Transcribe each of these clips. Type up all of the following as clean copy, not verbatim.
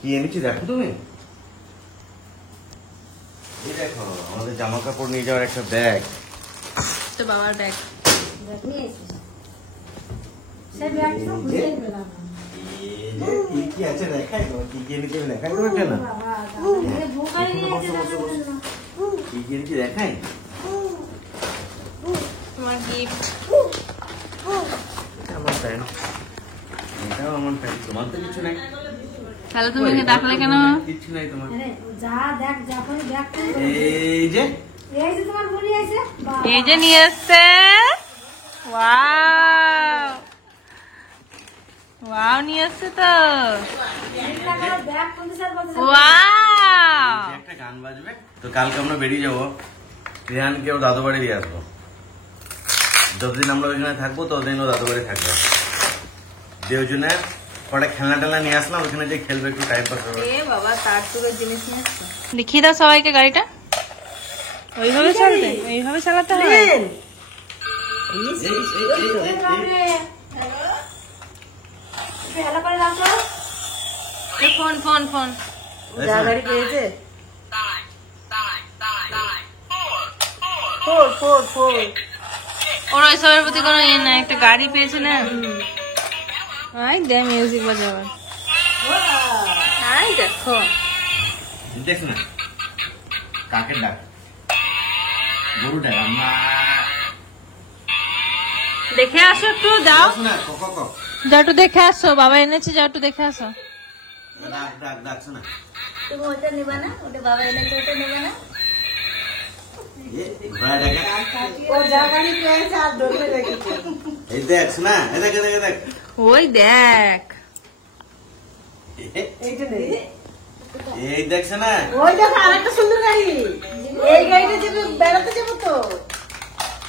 কি এনেছি দেখো তুমি, দেখো আমাদের জামা কাপড় নিয়ে যাওয়ার একটা ব্যাগ, তো বাবার ব্যাগ কি আছে দেখাই, কি কি এনেছি দেখাই তোমাকে না, কি কি এনেছি দেখাই, তোমার গিফট, আমার প্যান্ট, এটাও আমার প্যান্ট, তোমার তো কিছু নাই। তাহলে তুমি ডাকলে কেন? কিছু নাই তোমার। যা দেখ যা করে দেখ, এই যে তোমার বোনই আছে, এই যে নিয়ে এসছে। ওয়াও ওয়াও নিয়ে এসছে তো। ওয়াও একটা গান বাজবে তো, কালকে আমরা বেরিয়ে যাবো, রিহানকে ওর দাদু বাড়ি দিয়ে আসবো। যতদিন আমরা ওইখানে থাকবো ততদিন ও দাদু বাড়ি থাকবে। দিয়ে ওই জন্য কটা খেলনা টেলনা নিয়ে আসলাম, ওইখানে যে খেলবে একটু টাইম পাস হবে। বাবা তার টুকের জিনিস নিয়ে আসছে। দেখিয়ে দাও সবাইকে গাড়িটা, ওইভাবে চলবে, এইভাবে চালাতে হবে। ফোন ফোন ফোন গাড়ি পেয়েছে, ওর ওইসবের প্রতি কোনো ইয়ে নাই, একটা গাড়ি পেয়েছে না। আই দে মিউজিক বাজাবার, আই দেখো দেখ না কাকের ডাক, গরু ডাক, আম্মা দেখে আসো একটু, যাও শোনা কক কক যাও একটু দেখে আসো, বাবা এনেছে, যাও একটু দেখে আসো। ডাক ডাক ডাক শোনা। তুমি ওটা নেবা না, ওটা বাবা এনেছে, ওটা নেবা না, ঘোড়া ডাকে, ও যা গাড়ি পেয়েছে আর দৌড়ে রেখেছে। এই দেখ শোনা, এই দেখ দেখ দেখ, ওই দেখ এইটা নে, এই দেখছ না, ওই দেখো আরেকটা সুন্দর গাড়ি, এই গাড়িটা যাবে বেড়াতে যাবো তো।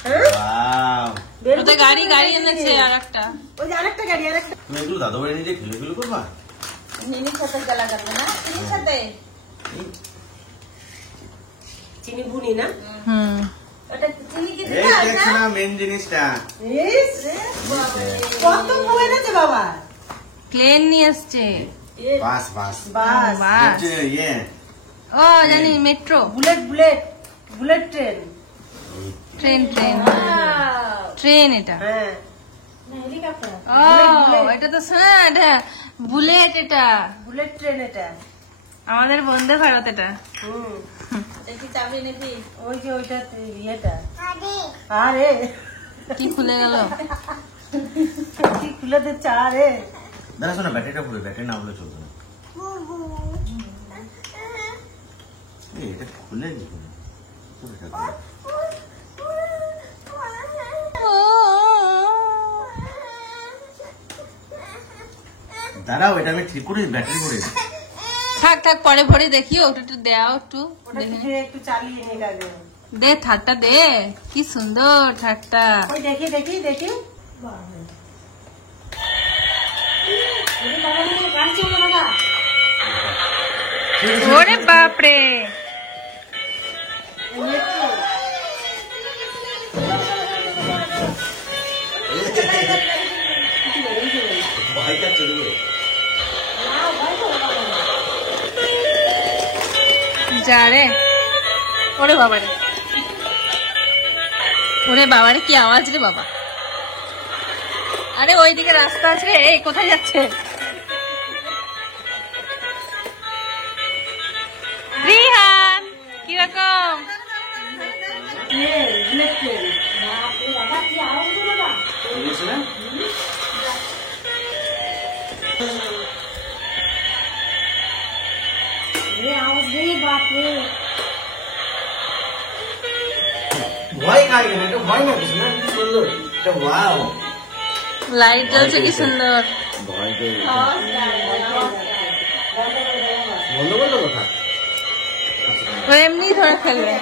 ওয়াও ওতে গাড়ি গাড়ি এনেছে আর একটা। ওই যে আরেকটা গাড়ি, আরেকটা তুমি এগুলো দাদু বাড়ি নিয়ে খেলে খেলে করবা। নিনির সাথে খেলা করবে না, চিনির সাথে চিনি বুনি না, ওটা চিনি কি এই দিতা দেখছ না মেন জিনিসটা, কত বই এনেছে বাবা, প্লেন নিয়ে এসছে। বাস বাস বাস, বাস, ইয়ে ও জানি metro, bullet bullet bullet train, train train train, এটা হ্যাঁ হেলিকপ্টার, ও এটা তো শোনা, এটা বুলেট, এটা বুলেট ট্রেন, এটা আমাদের বন্দে ভারত, এটা দেখি চাবি নেবি, ওই যে ওইটা ইয়েটা, আরে কি খুলে গেল, কি খুলে দিচ্ছে, আরে দাঁড়া শোনা, ব্যাটারিটা পুরো, ব্যাটারি না হলে চলবে না। এই এটা খুলে নি দাঁড়াও, এটা আমি ঠিক করে ব্যাটারি করে দিই। থাক থাক পরে ভরে দেখিও, ওটা একটু দেও, একটু ওটা দেখে কিছু একটু চালিয়ে নিয়ে গেল, দে থাকটা দে, কি সুন্দর থাকটা। ওই দেখি দেখি দেখি, ওরে বাপরে, ভাইটা চলবে যা রে, ওরে বাবারে, ওরে বাবারে কি আওয়াজ রে বাবা, আরে ওইদিকে রাস্তা আছে রে, এই কোথায় যাচ্ছে রিহান, কিরকম বুঝছ না? ভয় খাই কেন, এটা ভয় না কিছু না, কি সুন্দর এটা, ওয়াও লাইট জ্বলছে কি সুন্দর, ভয় পেয়ে বন্ধ করলো কথা, ও এমনি ধরে ফেলবে।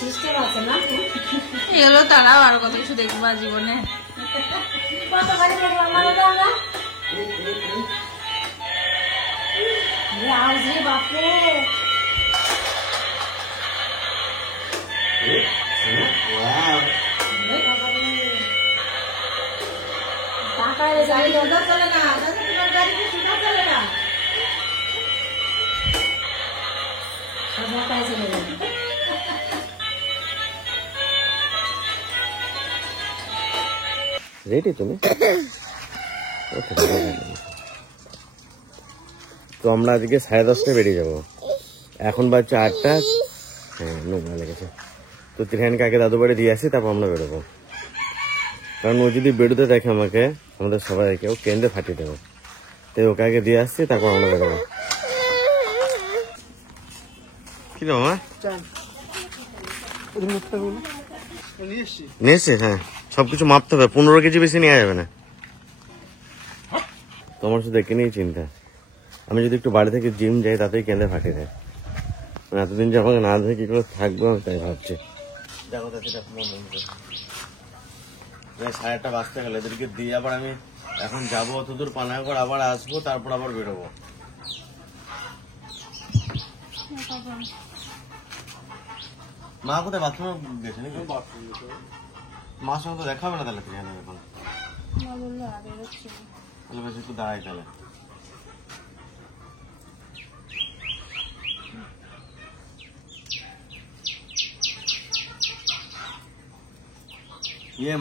সিস্টেম আছে না, এগুলো তারাও আরো কত কিছু দেখবা জীবনে। কত গাড়ি গাড়ি আমার দাও না, আওয়াজ রে বাপরে, ওয়াও গাড়ি সুন্দর চলে না, তোমার গাড়ি কি সুন্দর চলে না? রেডি তুমি? তো আমরা আজকে 10:30টায় বেরিয়ে যাবো। এখন বাজছে 8টা। হ্যাঁ, নোংরা লেগেছে। তো ত্রিহানকে আগে দাদু বাড়ি দিয়ে আসি, তারপর আমরা বেরোবো। কারণ ও যদি বেরোতে দেখে আমাকে, আমাদের সবাইকে, ও কেন্দ্রে ফাটিয়ে দেবো। তাই ওকে আগে দিয়ে আসছি, তারপর আমরা বেরোবো। কি রে মামা? নিয়ে এসছি? হ্যাঁ, সবকিছু মাপতে হবে। 15 কেজি বেশি নেওয়া যাবে না। তোমার শুধু দেখে নিয়ে চিন্তা। আমি যদি একটু বাড়ি থেকে জিম যাই, তাতেই কেন্দ্রে ফাটিয়ে দেয়। এতদিন যে আমাকে না দেখে কি করে থাকবো, আমি তাই ভাবছি। দেখো 8:30 বাজতে গেলে এদেরকে দিয়ে আবার আমি এখন যাবো অতদূর পানাগড়, আবার আসবো, তারপর আবার বেরোবো। মা কোথায় বাথরুমে গেছে নাকি? মার সঙ্গে তো দেখা হবে না তাহলে ত্রিহানা এখন। তাহলে বেশ একটু দাঁড়াই তাহলে।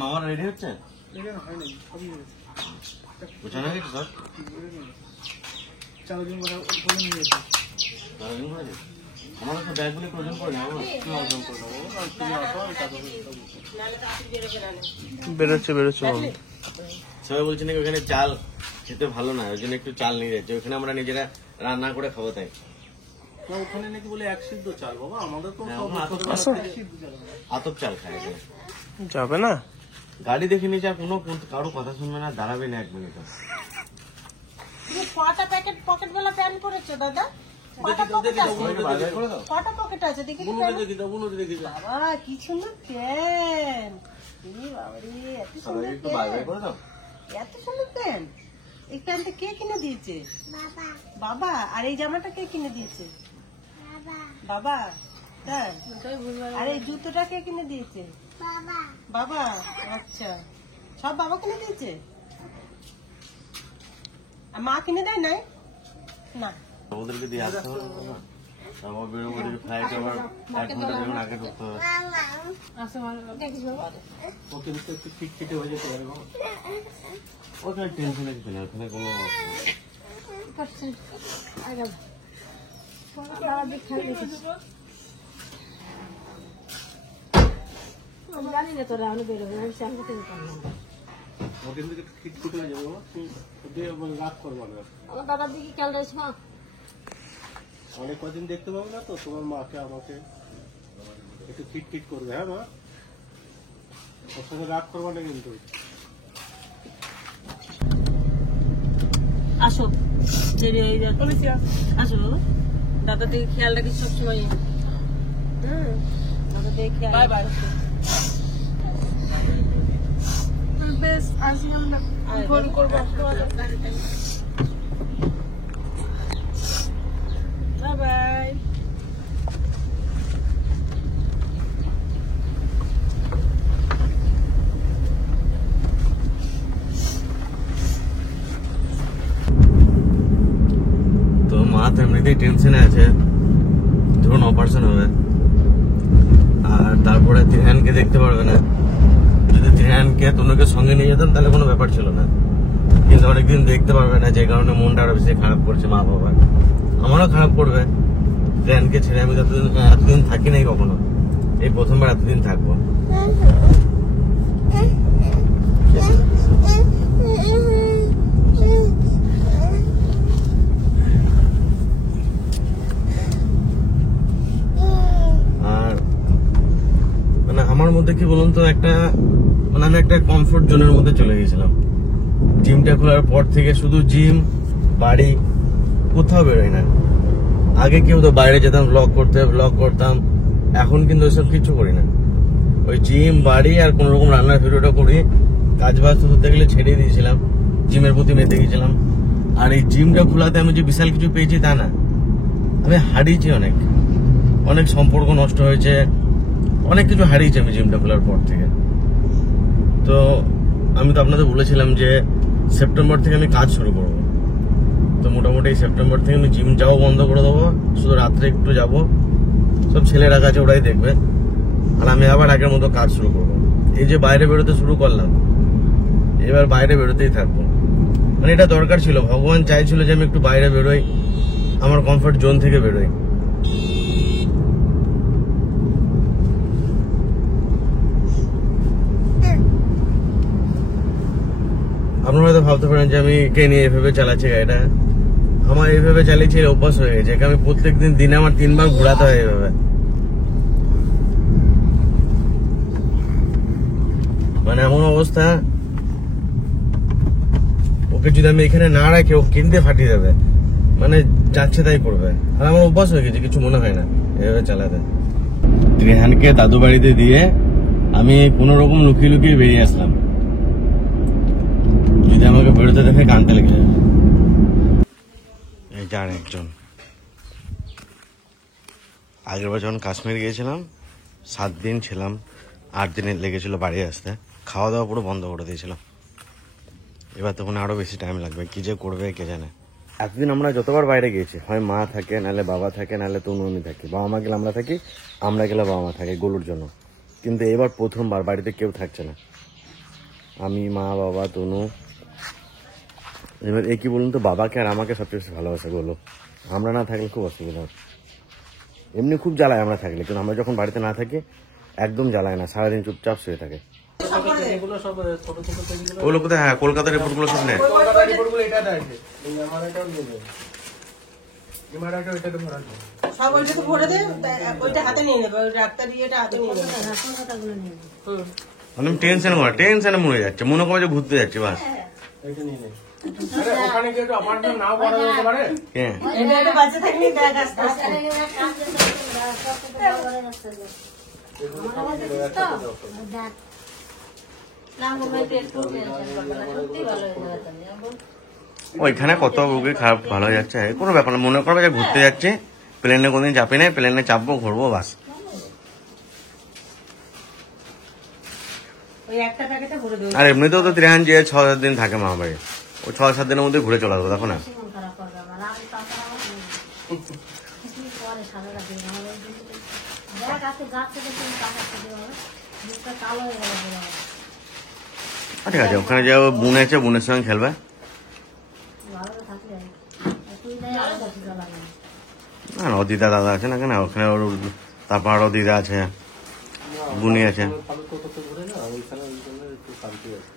মামা রেডি হচ্ছে? গুছানো গেছে সব? আমার কাছে ব্যাগগুলি প্রয়োজন পড়ে না। বেরোচ্ছে সবাই বলছে নাকি ওখানে চাল খেতে ভালো না, ওই জন্য একটু চাল নিয়ে যাচ্ছে। ওখানে আমরা নিজেরা রান্না করে খাবো। তাই ওখানে নাকি বলে 1 সিদ্ধ চাল। বাবা আমাদের তো আতপ চাল খায়। যাবে না, গাড়ি দেখে নিয়েছে, আর কোনো কারো কথা শুনবে না, দাঁড়াবে না 1 মিনিট। কটা প্যাকেট পকেট বেলা প্যান করেছো দাদা? কটা পকেট আছে? কটা পকেট আছে দেখি? বাবা কি সুন্দর প্যান! বাবারে, এত সুন্দর প্যান! এত সুন্দর প্যান! এই প্যান্টটা কে কিনে দিয়েছে? বাবা। আর এই জামাটা কে কিনে দিয়েছে? বাবা। তাই? আর এই জুতোটা কে কিনে দিয়েছে? বাবা। আচ্ছা, সব বাবা কিনে দিয়েছে? আর মা কিনে দেয় নাই? না, ওদেরকে দিয়ে আসতে হবে। তারপর বেরোবো, ফ্লাইট আবার 1 ঘন্টা যখন আগে ঢুকতে হবে। ওখানে টেনশন আছে না, ওখানে কোনো জানি না তোরা আমি বেরোবো, আমি চাল করতে রাগ করবো না। আমার দাদার দিকে খেয়াল রাখিস মা। অনেক কদিন দেখতে পাবো না তো, তোমার মাকে আমাকে একটু খিটখিট করবে। হ্যাঁ মা, ওর সাথে রাগ করবো না কিন্তু। আসো, দেরি হয়ে যাচ্ছে। আসো বাবা, দাদার দিকে খেয়াল রাখিস সবসময়। দাদার দিকে খেয়াল। Bye bye. বেশ, আসি আমরা, ফোন করবো। Bye bye. তো মা তো এমনিতেই টেনশনে আছে, ধরুন অপারেশন হবে, আর তারপরে ত্রিহানকে দেখতে পারবে না। যদি ত্রিহানকে তনুকে সঙ্গে নিয়ে যেতাম তাহলে কোনো ব্যাপার ছিল না, কিন্তু অনেকদিন দেখতে পারবে না, যে কারণে মনটা আরো বেশি খারাপ করছে মা বাবার। আমারও খারাপ করবে। ত্রিহানকে ছেড়ে আমি এতদিন থাকি নাই কখনো, এই প্রথমবার এতদিন থাকবো। আর মানে আমার মধ্যে কি বলুন তো, মানে আমি একটা কমফোর্ট জোনের মধ্যে চলে গেছিলাম। জিমটা খোলার পর থেকে শুধু জিম, বাড়ি, কোথাও বেরোই না। আগে কেউ তো বাইরে যেতাম ব্লগ করতাম, এখন কিন্তু ওইসব কিছু করি না। ওই জিম, বাড়ি আর কোন রকম রান্নার ভিডিওটা করি। কাজ বাজ ধরতে গেলে ছেড়ে দিয়েছিলাম, জিমের প্রতি মেতে গেছিলাম। আর এই জিমটা খোলাতে আমি যে বিশাল কিছু পেয়েছি তা না, আমি হারিয়েছি অনেক সম্পর্ক নষ্ট হয়েছে, অনেক কিছু হারিয়েছি আমি জিমটা খোলার পর থেকে। তো আমি তো আপনাদের বলেছিলাম যে সেপ্টেম্বর থেকে আমি কাজ শুরু করবো। তো মোটামুটি এই সেপ্টেম্বর থেকে আমি জিম যাওয়া বন্ধ করে দেবো, শুধু রাত্রে একটু যাব, সব ছেলেরা কাছে ওরাই দেখবে, আর আমি আবার আগের মতো কাজ শুরু করবো। এই যে বাইরে বেরোতে শুরু করলাম, এবার বাইরে বেরোতেই থাকবো। মানে এটা দরকার ছিল, ভগবান চাইছিল যে আমি একটু বাইরে বেরোই, আমার কমফর্ট জোন থেকে বেরোই। আপনারা হয়তো ভাবতে পারেন যে আমি কে নিয়ে এভাবে চালাচ্ছি গাড়িটা। আমার এইভাবে চালিয়েছি অভ্যাস হয়ে গেছে, আমি প্রত্যেকদিন দিনে আমার 3 বার ঘোরাতে হয় এইভাবে। মানে এমন অবস্থা, ওকে যদি আমি এখানে না রাখি ও কিনতে ফাটিয়ে দেবে, মানে যাচ্ছে তাই করবে। আর আমার অভ্যাস হয়ে গেছে, কিছু মনে হয় না এভাবে চালাতে। ত্রিহানকে দাদু বাড়িতে দিয়ে আমি কোন রকম লুকিয়ে লুকিয়ে বেরিয়ে আসলাম, যদি আমাকে বেরোতে দেখে কানতে লেগে যাবে। এই যার একজন, আগের বার যখন কাশ্মীর গিয়েছিলাম 7 দিন ছিলাম, 8 দিনে লেগেছিল বাড়ি আসতে, খাওয়া দাওয়া পুরো বন্ধ করে দিয়েছিলাম। এবার তখন আরো বেশি টাইম লাগবে, কি যে করবে কে জানে। এতদিন আমরা যতবার বাইরে গিয়েছি, হয় মা থাকে, নাহলে বাবা থাকে, নাহলে তনু থাকে। বাবা মা গেলে আমরা থাকি, আমরা গেলে বাবা মা থাকে গোলুর জন্য। কিন্তু এবার প্রথমবার বাড়িতে কেউ থাকছে না, আমি, মা, বাবা, তনু। এবার কি বলুন তো, বাবাকে আর আমাকে সবচেয়ে বেশি ভালোবাসে গোলু। আমরা না থাকলে খুব অসুবিধা হয়। এমনি খুব জ্বালায় আমরা থাকলে, কিন্তু আমরা যখন বাড়িতে না থাকি একদম জ্বালায় না, সারাদিন চুপচাপ শুয়ে থাকে। এগুলো সব ছোট ছোট পেজগুলো, ওগুলো কোথায়? হ্যাঁ, কলকাতার রিপোর্টগুলো সব নেয়। কলকাতার রিপোর্টগুলো এটাতে আছে, এই আমার এটাও নিয়ে নেবে, আমার এটাও এটাতে ভরা আছে। সব ওইটাতে ভরে দে, ওইটা হাতে নিয়ে নেবে, ওই ডাক্তার ইয়েটা হাতে নিয়ে নেবে। আমি টেনশন করে টেনশনে মরে যাচ্ছে, মনে করে যে ঘুরতে যাচ্ছে বাস। এটা নিয়ে নেবে। আরে ওখানে কি একটু অপারেশন নাও করা যেতে পারে? হ্যাঁ, এটা একটা বাচ্চা থাকলে দেখ আস্তে আস্তে। ওইখানে কত রোগী খারাপ ভালো হয়ে যাচ্ছে, কোনো ব্যাপার না। মনে করবে যে ঘুরতে যাচ্ছে, প্লেনে কোনদিন চাপি নাই, প্লেনে চাপবো, ঘুরবো, বাস। ওই একটা প্যাকেটে ভরে দেবে। আর এমনিতেও তো ত্রিহান যে 6-7 দিন থাকে মা বাড়ি, ওই 6-7 দিনের মধ্যে ঘুরে চলে আসবো, দেখো না। ঠিক আছে, ওখানে যে বোন আছে, বোনের সঙ্গে খেলবে। না না, ওর দিদা দাদা আছে না, কেন ওখানে ওর, তারপর আরো দিদা আছে, বুনি আছে। ভালো তো ঘুরে না, ওইখানে ওই জন্য একটু শান্তি আছে।